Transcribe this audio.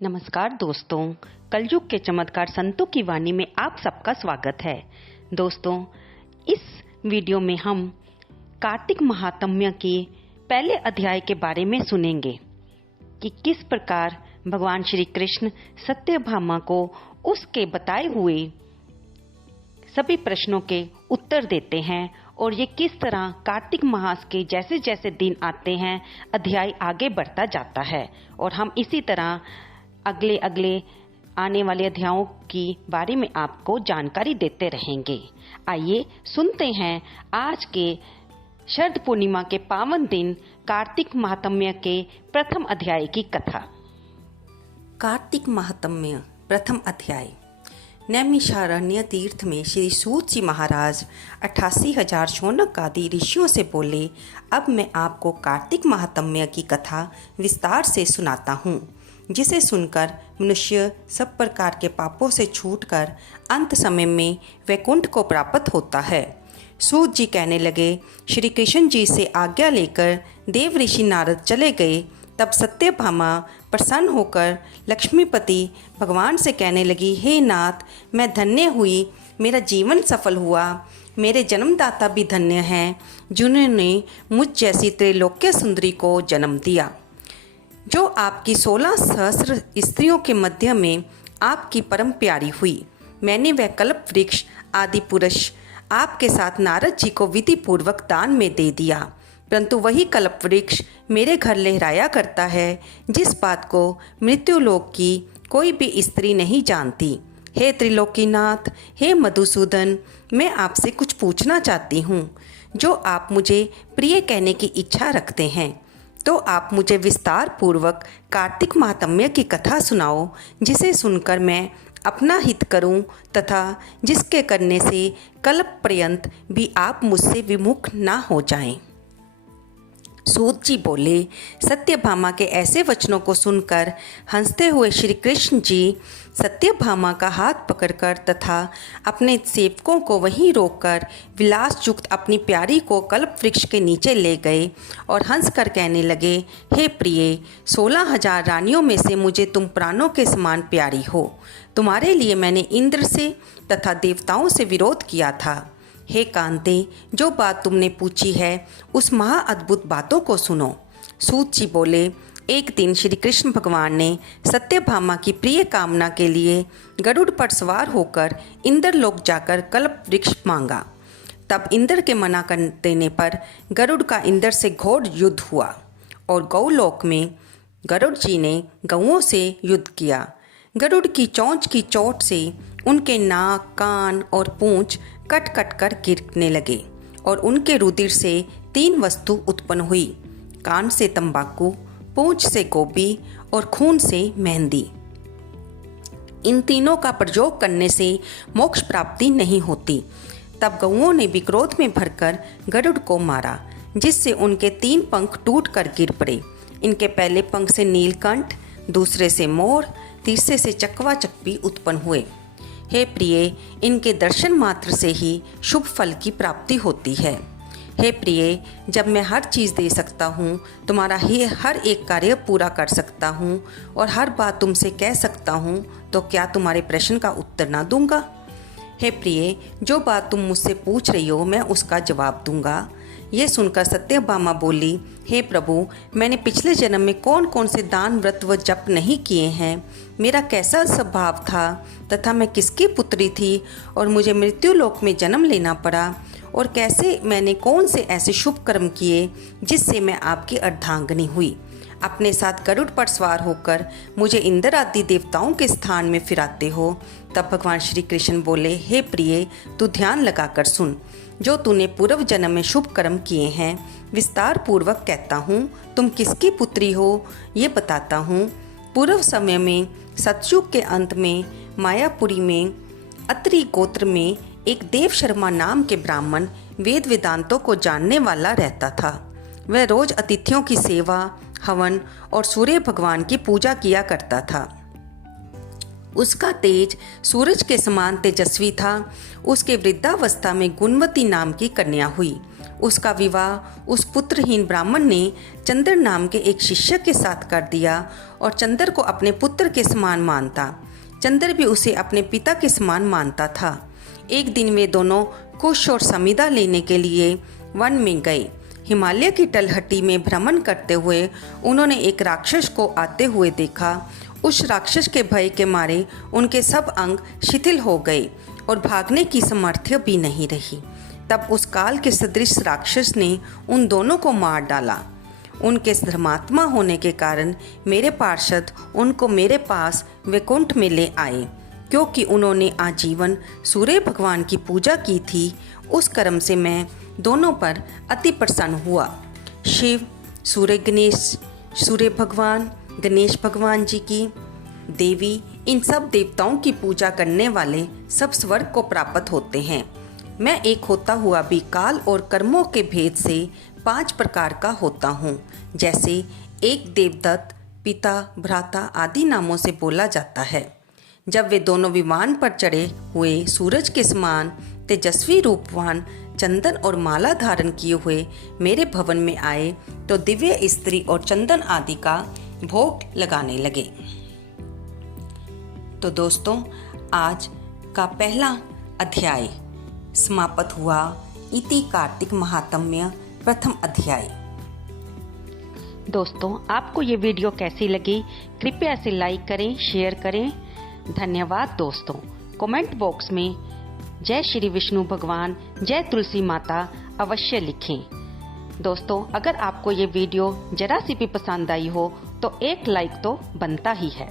नमस्कार दोस्तों, कलयुग के चमत्कार संतों की वाणी में आप सबका स्वागत है। दोस्तों, इस वीडियो में हम कार्तिक महात्म्य के पहले अध्याय के बारे में सुनेंगे कि किस प्रकार भगवान श्री कृष्ण सत्यभामा को उसके बताए हुए सभी प्रश्नों के उत्तर देते हैं और ये किस तरह कार्तिक मास के जैसे जैसे दिन आते हैं अध्याय आगे बढ़ता जाता है और हम इसी तरह अगले आने वाले अध्यायों की बारे में आपको जानकारी देते रहेंगे। आइए सुनते हैं आज के शरद पूर्णिमा के पावन दिन कार्तिक महात्म्य के प्रथम अध्याय की कथा। कार्तिक महात्म्य प्रथम अध्याय। नैमिषारण्य तीर्थ में श्री सूत जी महाराज 88,000 शौनक आदि ऋषियों से बोले, अब मैं आपको कार्तिक महात्म्य की कथा विस्तार से सुनाता हूँ, जिसे सुनकर मनुष्य सब प्रकार के पापों से छूटकर अंत समय में वैकुंठ को प्राप्त होता है। सूत जी कहने लगे, श्री कृष्ण जी से आज्ञा लेकर देव ऋषि नारद चले गए। तब सत्यभामा प्रसन्न होकर लक्ष्मीपति भगवान से कहने लगी, हे नाथ, मैं धन्य हुई, मेरा जीवन सफल हुआ। मेरे जन्मदाता भी धन्य हैं, जिन्होंने मुझ जैसी त्रैलोक्य सुंदरी को जन्म दिया। जो आपकी 16 सहस्र स्त्रियों के मध्य में आपकी परम प्यारी हुई। मैंने वह कल्प वृक्ष आदि पुरुष आपके साथ नारद जी को विधि पूर्वक दान में दे दिया, परंतु वही कल्प वृक्ष मेरे घर लहराया करता है, जिस बात को मृत्युलोक की कोई भी स्त्री नहीं जानती। हे त्रिलोकीनाथ, हे मधुसूदन, मैं आपसे कुछ पूछना चाहती हूँ। जो आप मुझे प्रिय कहने की इच्छा रखते हैं तो आप मुझे विस्तार पूर्वक कार्तिक महात्म्य की कथा सुनाओ, जिसे सुनकर मैं अपना हित करूं तथा जिसके करने से कल्प पर्यंत भी आप मुझसे विमुख ना हो जाएं। सूत जी बोले, सत्यभामा के ऐसे वचनों को सुनकर हंसते हुए श्री कृष्ण जी सत्यभामा का हाथ पकड़कर तथा अपने सेवकों को वहीं रोककर विलास युक्त अपनी प्यारी को कल्प वृक्ष के नीचे ले गए और हंसकर कहने लगे, हे प्रिय, 16,000 रानियों में से मुझे तुम प्राणों के समान प्यारी हो। तुम्हारे लिए मैंने इंद्र से तथा देवताओं से विरोध किया था। हे कांते, जो बात तुमने पूछी है उस महा अद्भुत बातों को सुनो। सूत जी बोले, एक दिन श्री कृष्ण भगवान ने सत्यभामा की प्रिय कामना के लिए गरुड़ पर सवार होकर इंद्रलोक जाकर कल्प वृक्ष मांगा। तब इंद्र के मना कर देने पर गरुड़ का इंद्र से घोर युद्ध हुआ और गौलोक में गरुड़ जी ने गौओं से युद्ध किया। गरुड़ की चोंच की चोट से उनके नाक, कान और पूंछ कट कट कर गिरने लगे और उनके रुधिर से 3 वस्तु उत्पन्न हुई, कान से तंबाकू, पूंछ से गोभी और खून से मेहंदी। इन तीनों का प्रयोग करने से मोक्ष प्राप्ति नहीं होती। तब गौओं ने भी क्रोध में भरकर गरुड़ को मारा, जिससे उनके 3 पंख टूट कर गिर पड़े। इनके पहले पंख से नीलकंठ, दूसरे से मोर, तीसरे से चकवा चकपी उत्पन्न हुए। हे प्रिय, इनके दर्शन मात्र से ही शुभ फल की प्राप्ति होती है। हे प्रिय, जब मैं हर चीज़ दे सकता हूँ, तुम्हारा ही हर एक कार्य पूरा कर सकता हूँ और हर बात तुमसे कह सकता हूँ, तो क्या तुम्हारे प्रश्न का उत्तर ना दूंगा? हे प्रिय, जो बात तुम मुझसे पूछ रही हो मैं उसका जवाब दूंगा। ये सुनकर सत्यभामा बोली, हे प्रभु, मैंने पिछले जन्म में कौन कौन से दान, व्रत व जप नहीं किए हैं? मेरा कैसा स्वभाव था तथा मैं किसकी पुत्री थी और मुझे मृत्युलोक में जन्म लेना पड़ा? और कैसे मैंने कौन से ऐसे शुभ कर्म किए जिससे मैं आपकी अर्धांगिनी हुई? अपने साथ गरुड़ पर सवार होकर मुझे इंद्र आदि देवताओं के स्थान में फिराते हो। तब भगवान श्री कृष्ण बोले, हे प्रिय, तू ध्यान लगाकर सुन। जो तूने पूर्व जन्म में शुभ कर्म किए हैं विस्तार पूर्वक कहता हूँ। तुम किसकी पुत्री हो ये बताता हूँ। पूर्व समय में सतयुग के अंत में मायापुरी में अत्रि गोत्र में एक देव शर्मा नाम के ब्राह्मण वेद वेदांतों को जानने वाला रहता था। वह रोज अतिथियों की सेवा, हवन और सूर्य भगवान की पूजा किया करता था। उसका तेज सूरज के समान तेजस्वी था। उसके वृद्धावस्था में गुणवती नाम की कन्या हुई। उसका विवाह उस पुत्रहीन ब्राह्मण ने चंद्र नाम के एक शिष्य के साथ कर दिया और चंद्र को अपने पुत्र के समान मानता। चंद्र भी उसे अपने पिता के समान मानता था। एक दिन वे दोनों कुश और समिधा लेने के लिए वन में गए। हिमालय की तलहटी में भ्रमण करते हुए उन्होंने एक राक्षस को आते हुए देखा। उस राक्षस के भय के मारे उनके सब अंग शिथिल हो गए और भागने की सामर्थ्य भी नहीं रही। तब उस काल के सदृश राक्षस ने उन दोनों को मार डाला। उनके धर्मात्मा होने के कारण मेरे पार्षद उनको मेरे पास वैकुंठ में ले आए, क्योंकि उन्होंने आजीवन सूर्य भगवान की पूजा की थी। उस कर्म से मैं दोनों पर अति प्रसन्न हुआ। शिव, सूर्य भगवान, गणेश भगवान जी की, देवी, इन सब देवताओं की पूजा करने वाले सब स्वर्ग को प्राप्त होते हैं। मैं एक होता हुआ भी काल और कर्मों के भेद से 5 प्रकार का होता हूँ। जैसे एक देवदत्त, पिता, भ्राता आदि नामों से बोला जाता है। जब वे दोनों विमान पर चढ़े हुए सूरज के समान तेजस्वी रूपवान चंदन और माला धारण किए हुए मेरे भवन में आए तो दिव्य स्त्री और चंदन आदि का भोग लगाने लगे। तो दोस्तों, आज का पहला अध्याय समाप्त हुआ। इति कार्तिक महात्म्य प्रथम अध्याय। दोस्तों, आपको ये वीडियो कैसी लगी? कृपया इसे लाइक करें, शेयर करें। धन्यवाद दोस्तों। कमेंट बॉक्स में जय श्री विष्णु भगवान, जय तुलसी माता अवश्य लिखें। दोस्तों, अगर आपको ये वीडियो जरा सी भी पसंद आई हो तो एक लाइक तो बनता ही है।